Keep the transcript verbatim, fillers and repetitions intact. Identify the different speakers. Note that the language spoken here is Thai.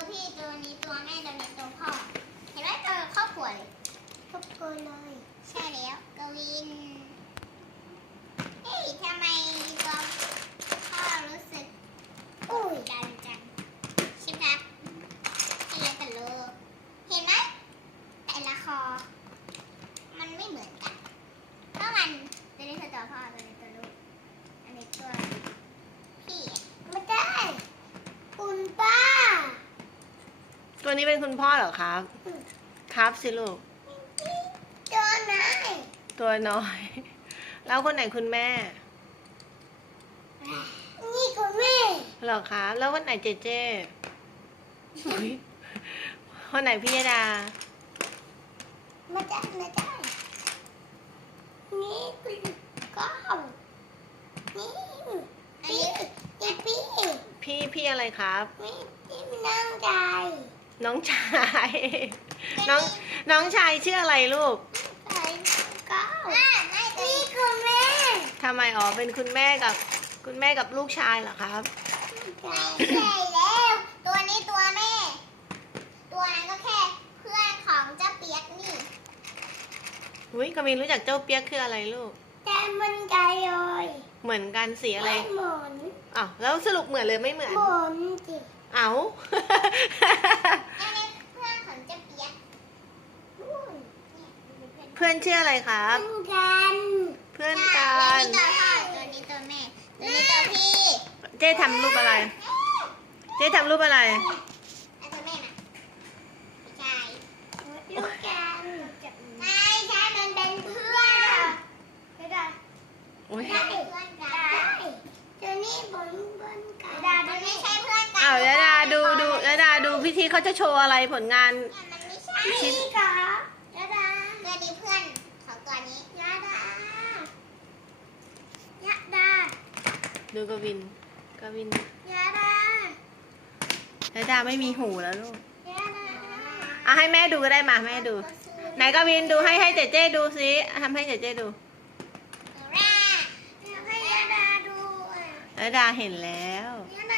Speaker 1: พี่ตัวนี้ตัวแม่ตัวนี้ตัวพ่อเห็นไหมตัวครอบครัวเลยครอบครัวเลยใช่แล้วกวินเฮ้ยทำไมตัวพ่อรู้สึกอุ้ยดันจังใช่ไหมครับใช่แล้วแต่ลูกเห็นไหมแต่ละคอมันไม่เหมือนกันเพราะมันตัวนี้คือตัวพ่อตัวนี้ตัวลูกอันนี้ตัวพี่ไม่ได้คุณป้า
Speaker 2: ตัวนี้เป็นคุณพ่อเหรอครับ ครับสิลูก
Speaker 1: ตัวไหน
Speaker 2: ตัวน้อย แล้วคนไหนคุณแม่
Speaker 1: นี่คุณแม่
Speaker 2: เหรอครับ แล้วคนไหนเจเจอุ๊ยคนไหนพี่ยดา
Speaker 1: ไม่ได้ไม่ได้นี่คุณก้าวนี่พี่นี่พี่
Speaker 2: พี่พี่อะไรครับ
Speaker 1: นี่นี่นั่งใจ
Speaker 2: น้องชาย น้องน้องชายชื่ออะไรลูก
Speaker 1: ใส่ก้าวนี่คุณแม่
Speaker 2: ทำไมอ๋อเป็นคุณแม่กับคุณแม่กับลูกชายเหรอครับ
Speaker 1: ไม่ใช่แล้ว ตัวนี้ตัวแม่ ตัวนั้นก็แค่เพื่อนของเจ้าเปียกนี่
Speaker 2: อุ้ยกมินรู้จักเจ้าเปียกคืออะไรลูก
Speaker 1: แต่มันไกลเลย
Speaker 2: เหมือนกันสีอะไร
Speaker 1: ไม่เหมือน
Speaker 2: อ้าวแล้วสรุปเหมือนเลยไม่เหมือน
Speaker 1: เหมือนจิ
Speaker 2: เอ้า
Speaker 1: อันนี้เพื่อนของเจ้าเปียกนู่นเนี่ย
Speaker 2: เพื่อนชื่ออะไรครับ
Speaker 1: เพื่อนกัน
Speaker 2: เพื่อนกัน
Speaker 1: ตัวนี้ตัวพ่อตัวนี้ตัวแม่ ตัวนี้ตัวพี่
Speaker 2: เจ๊ทำรูปอะไร เจ๊ทำรูปอะไร
Speaker 1: เอาตัวแม่มาใช่ลูกกันไม่ใช่มันเป็นเพื่อนไม่ได้
Speaker 2: โอ้ย
Speaker 1: ใช่เพื่อนกันตัวนี้บนบนกันดาตัวนี้ใช่เพื่อนกัน
Speaker 2: อ้าวยาดาดูดูยาดาดูพิธีเขาจะโชว์อะไรผลงาน
Speaker 1: เนี่ยมันไม่ใช่นี่ค่ะยาดาตัวนี้เพื่อนของตัวนี้ยาดายาดา
Speaker 2: ดูกวิน กวิน
Speaker 1: ยาดาย
Speaker 2: าดาไม่มีหูแล้วลูก
Speaker 1: ยาดา
Speaker 2: อ่ะให้แม่ดูก็ได้มาแม่ดู ไหนกวินดูให้ให้เจเจดูสิทำให้เจเจดู
Speaker 1: แร่ให้ยาดาดูอ่ะ
Speaker 2: ยาดาเห็นแล้ว
Speaker 1: ยา